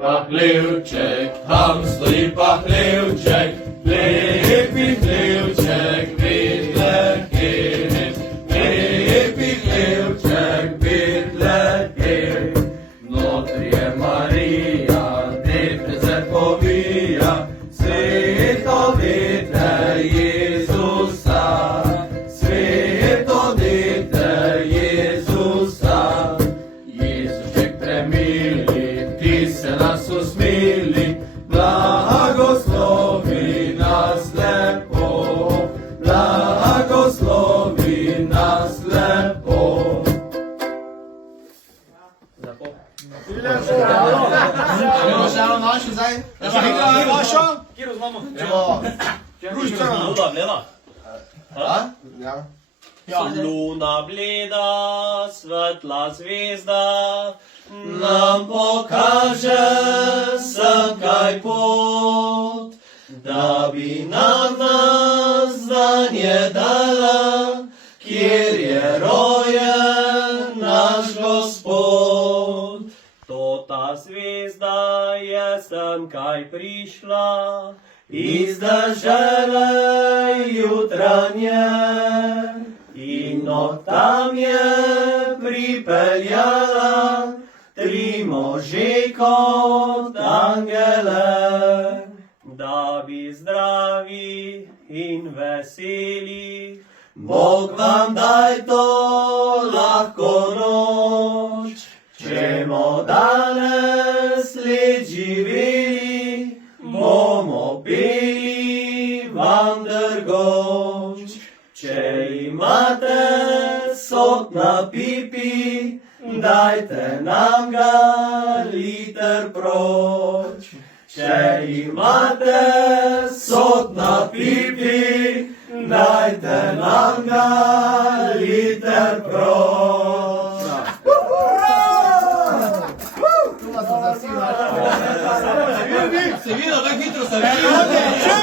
pachlivček, tam stojí pachlivček, lepý chlivček, bydle chyb. Lepý chlivček, bydle chyb. Vnotri je Marija, detece povija, svetovite Jezusa, svetovite Jezusa. Jezušek premili, ti se nas usmili, blagoslovi nas lepo, blagoslovi nas lepo. Gremo še eno našo zdaj. Vašo? Kjer vzmamo? Ruščano. Ja. Luna bleda, svetla zvezda, nam pokaže sem kaj pot, da bi nam znanje dala, kjer je rojen naš Gospod. To ta zvezda je sem kaj prišla, iz dežele jutranje, in od tam je pripeljala tri može kot angele, da bi zdravi in veseli, Bog vam daj to lahko noč. Čemo danes let živeli, bomo pili vam drgoč. Če imate sok na pipi, dajte nam ga liter proč. Če imate sok na pipi, dajte nam ga liter proč. Se vidi, tako hitro se vidi.